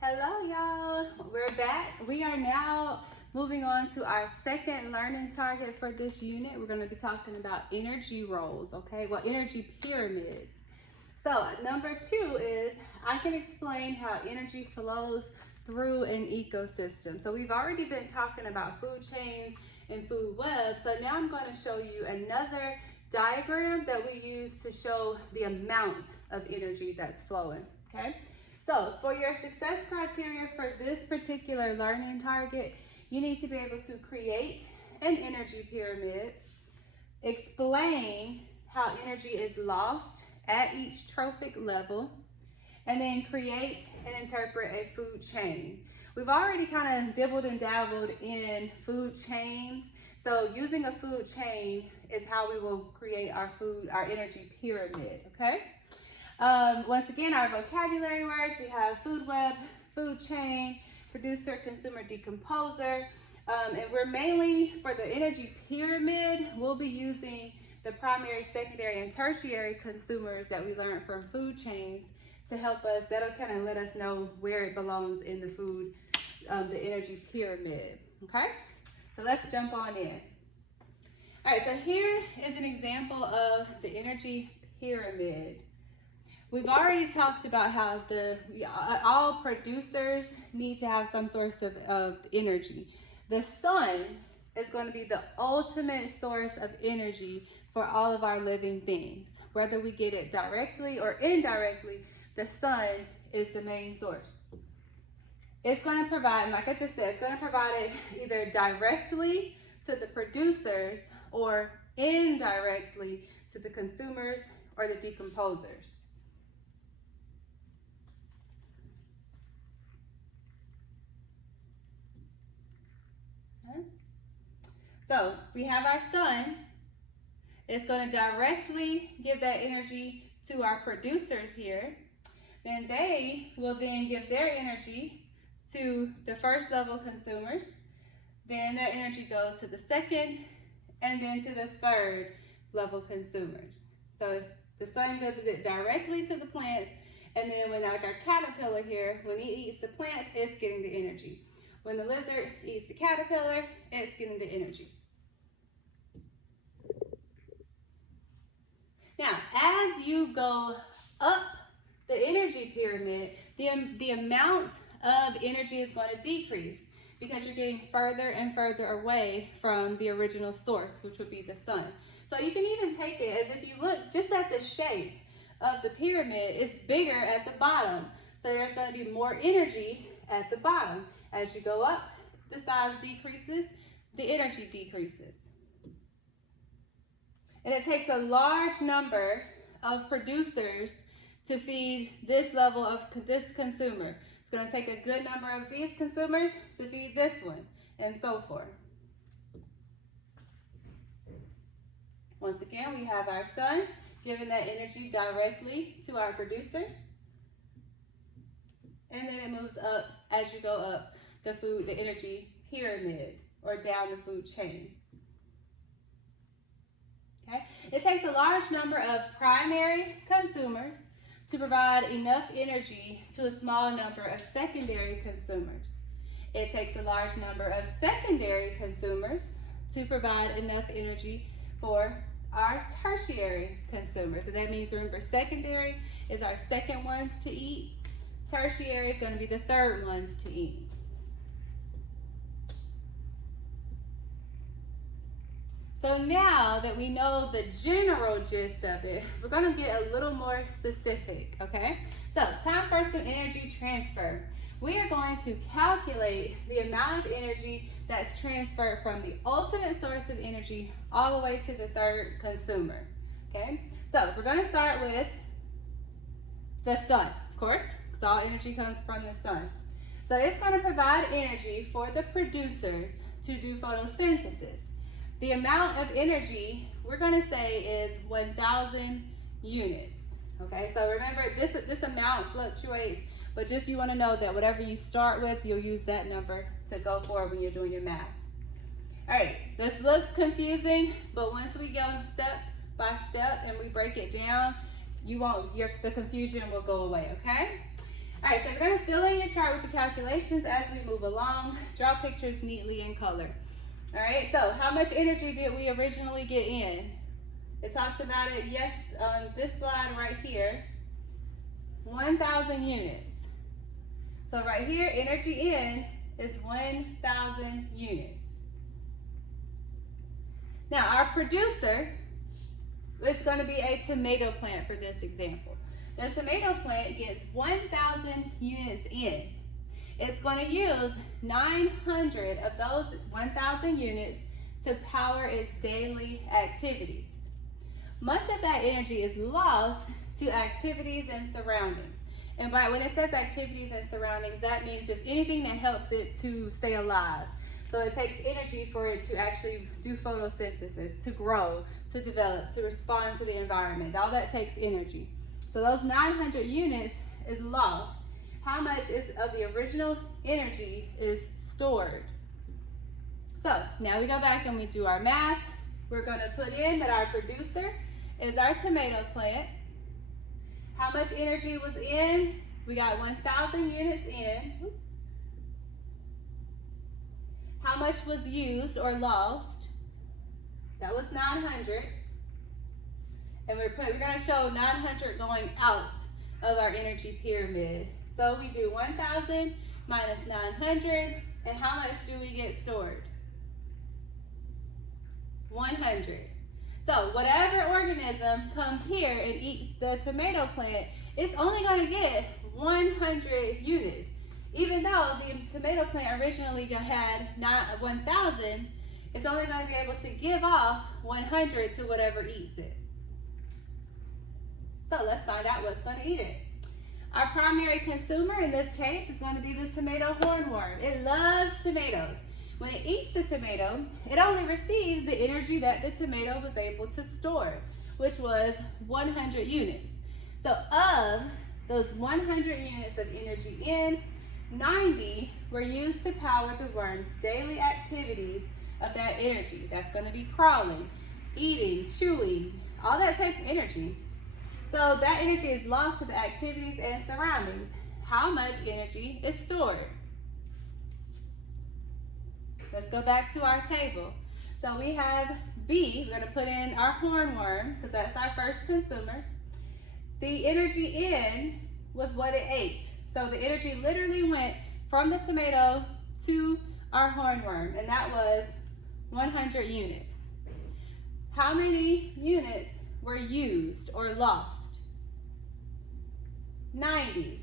Hello, y'all. We're back. We are now moving on to our second learning target for this unit. We're going to be talking about energy roles, okay? Well, energy pyramids. So, number 2 is I can explain how energy flows through an ecosystem. So, we've already been talking about food chains and food webs. So, now I'm going to show you another diagram that we use to show the amount of energy that's flowing, okay? So for your success criteria for this particular learning target, you need to be able to create an energy pyramid, explain how energy is lost at each trophic level, and then create and interpret a food chain. We've already kind of dibbled and dabbled in food chains. So using a food chain is how we will create our energy pyramid, okay? Once again, our vocabulary words, we have food web, food chain, producer, consumer, decomposer. And we're mainly, for the energy pyramid, we'll be using the primary, secondary, and tertiary consumers that we learned from food chains to help us. That'll kind of let us know where it belongs in the food, the energy pyramid, okay? So let's jump on in. All right, so here is an example of the energy pyramid. We've already talked about how all producers need to have some source of energy. The sun is going to be the ultimate source of energy for all of our living things. Whether we get it directly or indirectly, the sun is the main source. It's going to provide, like I just said, it's going to provide it either directly to the producers or indirectly to the consumers or the decomposers. So we have our sun. It's going to directly give that energy to our producers here. Then they will then give their energy to the first level consumers. Then that energy goes to the second and then to the third level consumers. So the sun gives it directly to the plants, and then when like our caterpillar here, when he eats the plants, it's getting the energy. When the lizard eats the caterpillar, it's getting the energy. Now, as you go up the energy pyramid, the amount of energy is going to decrease because you're getting further and further away from the original source, which would be the sun. So you can even take it as if you look just at the shape of the pyramid, it's bigger at the bottom. So there's going to be more energy at the bottom. As you go up, the size decreases, the energy decreases. And it takes a large number of producers to feed this level of this consumer. It's going to take a good number of these consumers to feed this one, and so forth. Once again, we have our sun giving that energy directly to our producers. And then it moves up as you go up the energy pyramid, or down the food chain. Okay? It takes a large number of primary consumers to provide enough energy to a small number of secondary consumers. It takes a large number of secondary consumers to provide enough energy for our tertiary consumers. So that means, remember, secondary is our second ones to eat. Tertiary is going to be the third ones to eat. So now that we know the general gist of it, we're going to get a little more specific, okay? So, time for some energy transfer. We are going to calculate the amount of energy that's transferred from the ultimate source of energy all the way to the third consumer, okay? So, we're going to start with the sun, of course, because all energy comes from the sun. So, it's going to provide energy for the producers to do photosynthesis. The amount of energy we're going to say is 1,000 units. Okay, so remember this amount fluctuates, but just you want to know that whatever you start with, you'll use that number to go forward when you're doing your math. All right, this looks confusing, but once we go step by step and we break it down, the confusion will go away. Okay. All right, so we're gonna fill in your chart with the calculations as we move along. Draw pictures neatly in color. All right, so how much energy did we originally get in? It talked about it, yes, on this slide right here, 1,000 units. So right here, energy in is 1,000 units. Now our producer is going to be a tomato plant for this example. The tomato plant gets 1,000 units in. It's going to use 900 of those 1,000 units to power its daily activities. Much of that energy is lost to activities and surroundings. And when it says activities and surroundings, that means just anything that helps it to stay alive. So it takes energy for it to actually do photosynthesis, to grow, to develop, to respond to the environment. All that takes energy. So those 900 units is lost. How much is of the original energy is stored? So now we go back and we do our math. We're going to put in that our producer is our tomato plant. How much energy was in? We got 1,000 units in. Oops. How much was used or lost? That was 900. And we're going to show 900 going out of our energy pyramid. So we do 1,000 minus 900. And how much do we get stored? 100. So whatever organism comes here and eats the tomato plant, it's only going to get 100 units. Even though the tomato plant originally had 1,000, it's only going to be able to give off 100 to whatever eats it. So let's find out what's going to eat it. Our primary consumer in this case is going to be the tomato hornworm. It loves tomatoes. When it eats the tomato, it only receives the energy that the tomato was able to store, which was 100 units. So of those 100 units of energy in, 90 were used to power the worm's daily activities of that energy. That's going to be crawling, eating, chewing. All that takes energy. So that energy is lost to the activities and surroundings. How much energy is stored? Let's go back to our table. So we have B, we're going to put in our hornworm because that's our first consumer. The energy in was what it ate. So the energy literally went from the tomato to our hornworm, and that was 100 units. How many units were used or lost? 90.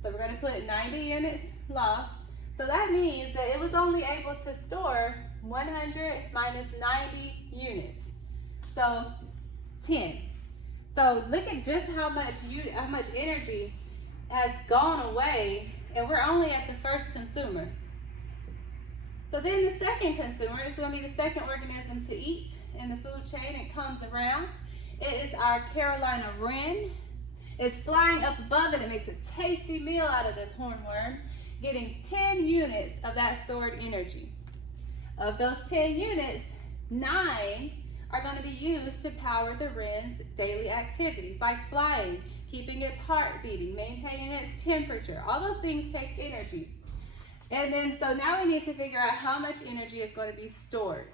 So we're going to put 90 units lost. So that means that it was only able to store 100 minus 90 units. So 10. So look at just how much energy has gone away, and we're only at the first consumer. So then the second consumer is going to be the second organism to eat in the food chain. It comes around. It is our Carolina wren. It's flying up above it. It makes a tasty meal out of this hornworm, getting 10 units of that stored energy. Of those 10 units, 9 are going to be used to power the wren's daily activities, like flying, keeping its heart beating, maintaining its temperature. All those things take energy. And then, so now we need to figure out how much energy is going to be stored.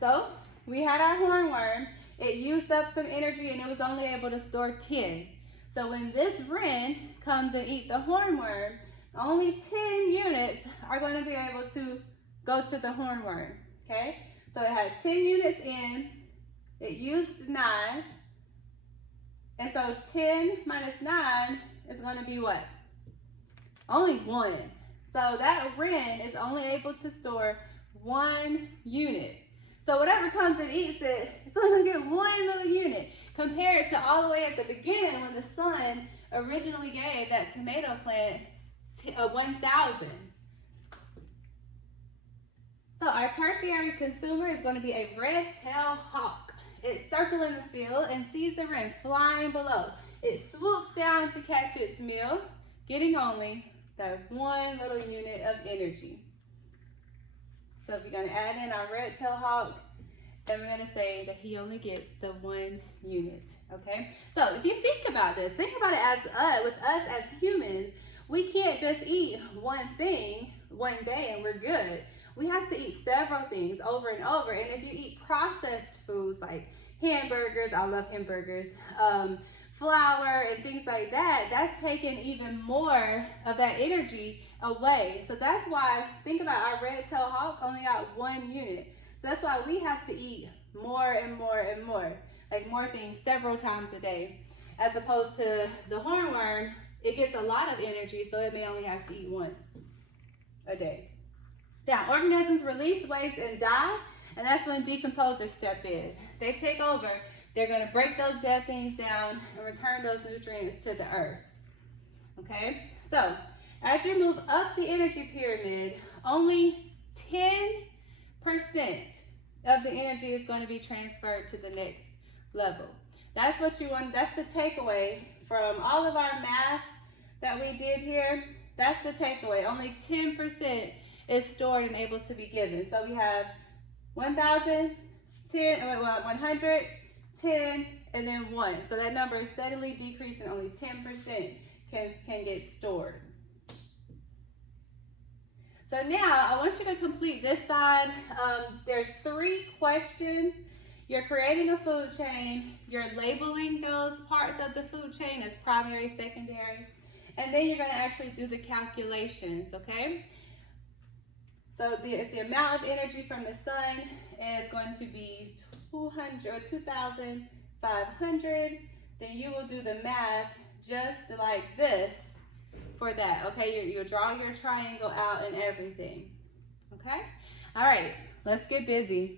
So we had our hornworm. It used up some energy and it was only able to store 10. So when this wren comes and eat the hornworm, only 10 units are going to be able to go to the hornworm, okay? So it had 10 units in, it used 9, and so 10 minus 9 is going to be what? Only 1. So that wren is only able to store 1 unit. So whatever comes and eats it, it's only going to get 1 little unit compared to all the way at the beginning when the sun originally gave that tomato plant 1,000. So our tertiary consumer is going to be a red-tailed hawk. It's circling the field and sees the wren flying below. It swoops down to catch its meal, getting only that 1 little unit of energy. So if you're going to add in our red-tailed hawk then we're going to say that he only gets the 1 unit, okay? So if you think about this, think about it as with us as humans, we can't just eat one thing one day and we're good. We have to eat several things over and over. And if you eat processed foods like hamburgers, I love hamburgers, flour and things like that, that's taking even more of that energy away. So that's why, think about our red-tailed hawk only got 1 unit. So that's why we have to eat more and more and more, like more things several times a day, as opposed to the hornworm. It gets a lot of energy, so it may only have to eat once a day. Now, organisms release waste and die, and that's when decomposers step in. They take over. They're going to break those dead things down and return those nutrients to the earth. Okay? So, as you move up the energy pyramid, only 10% of the energy is going to be transferred to the next level. That's what you want. That's the takeaway from all of our math that we did here. That's the takeaway. Only 10% is stored and able to be given. So we have 1,000, 100, 10, and then 1. So that number is steadily decreasing. Only 10% can get stored. So now I want you to complete this side. There's 3 questions. You're creating a food chain. You're labeling those parts of the food chain as primary, secondary, and then you're going to actually do the calculations, okay? So if the amount of energy from the sun is going to be 200 or 2,500, then you will do the math just like this for that, okay? You'll draw your triangle out and everything, okay? All right, let's get busy.